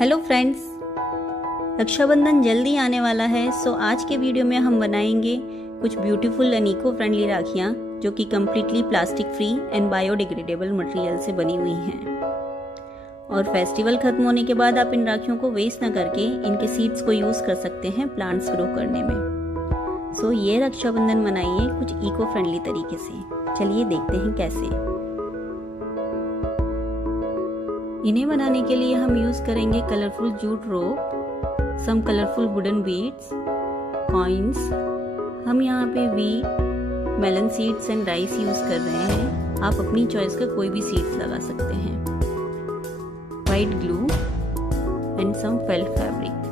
Hello friends, Rakshabandhan जल्दी आने वाला है। सो आज के वीडियो में हम बनाएंगे कुछ ब्यूटीफुल एंड इको फ्रेंडली राखियाँ जो कि completely plastic free and biodegradable material से बनी हुई हैं। और फेस्टिवल खत्म होने के बाद आप इन राखियों को वेस्ट ना करके इनके सीड्स को यूज़ कर सकते हैं प्लांट्स ग्रो करने में। सो ये रक्षाबंधन मनाइए कुछ इको फ्रेंडली तरीके से। चलिए देखते हैं कैसे। इन्हें बनाने के लिए हम यूज करेंगे colourful jute rope, some colourful wooden beads, coins. हम यहाँ पे wheat, melon seeds and rice use कर रहे हैं। आप अपनी चॉइस का कोई भी सीड्स लगा सकते हैं। White glue and some felt fabric.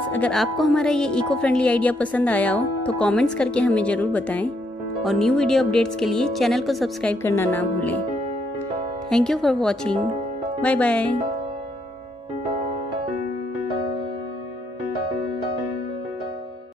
Friends, अगर आपको हमारा ये इको फ्रेंडली आइडिया पसंद आया हो तो कमेंट्स करके हमें ज़रूर बताएं और न्यू वीडियो अपडेट्स के लिए चैनल को सब्सक्राइब करना ना भूलें। Thank you for watching. Bye bye.